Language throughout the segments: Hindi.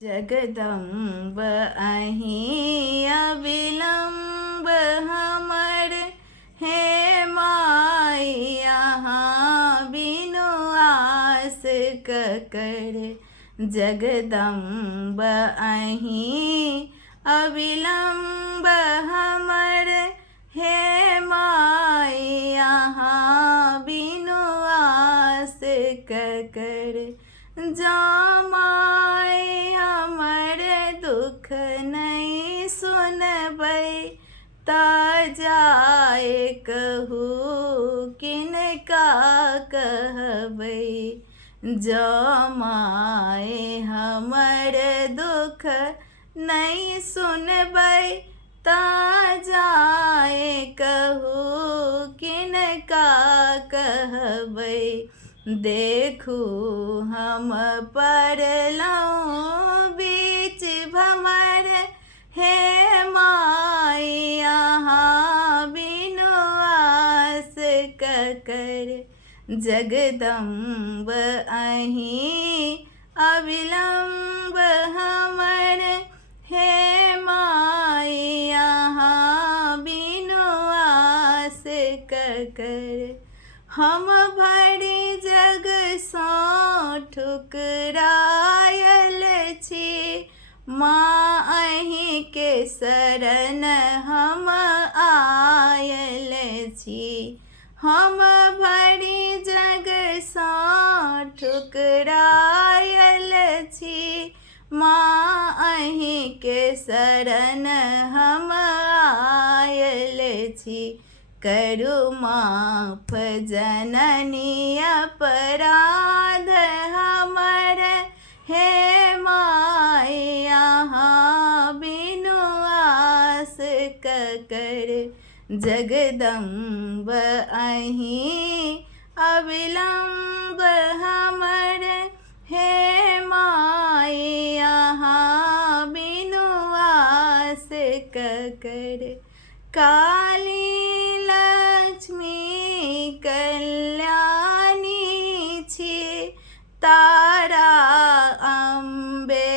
जगदम्ब अहीं अविलंब हमर हे माई यहाँ बिनु आस ककर। जगदम्ब अहीं अविलंब हमर हे माई यहाँ बिनु आस ककर। जामाई हमर दुख नहीं सुनबै ता जाए कहू किनका कहबै। जामाई हमर दुख नहीं सुनबै ता जाए कहू किनका कहबै। देखू हम पड़लहुँ बीच भमर हे माई यहाँ बिनु आस ककर। जगदम्ब अहीं अविलंब हमर हे माई यहाँ बिनु आस ककर। हम भरी जग सँ ठुकरायल छी माँ अहीं के शरण हम आयल छी। हम भरी जग सँ ठुकरायल छी माँ अहीं के शरण हम आयल छी। करू माफ जननी अपराध हमर हे माई यहाँ बिनु आस ककर। जगदम्ब अहीं अविलंब हमर हे माई यहाँ बिनु आस ककर। काली लक्ष्मी कल्याणी छी तारा अम्बे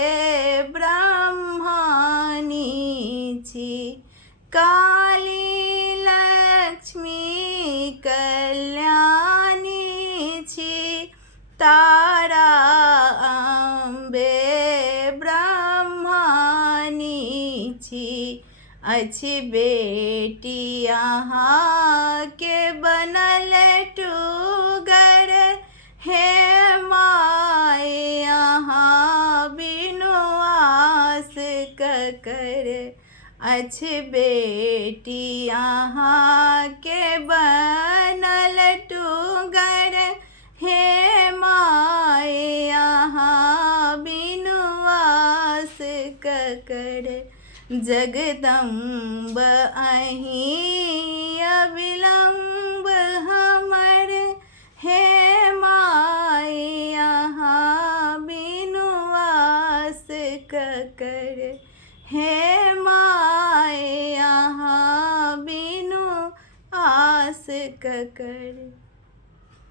ब्रह्मानी छी। काली लक्ष्मी कल्याणी छी तारा अम्बे ब्रह्मानी छी। अछि बेटी यहाँ के बनल टूगर हे माई यहाँ बिनु आस ककर। अछि बेटी यहाँ के बनल टूगर हे माई यहाँ बिनु आस ककर। जगदम्ब अहीं अविलंब हमर हे माई यहाँ बिनु आस ककर। हे माई यहाँ बिनु आस ककर।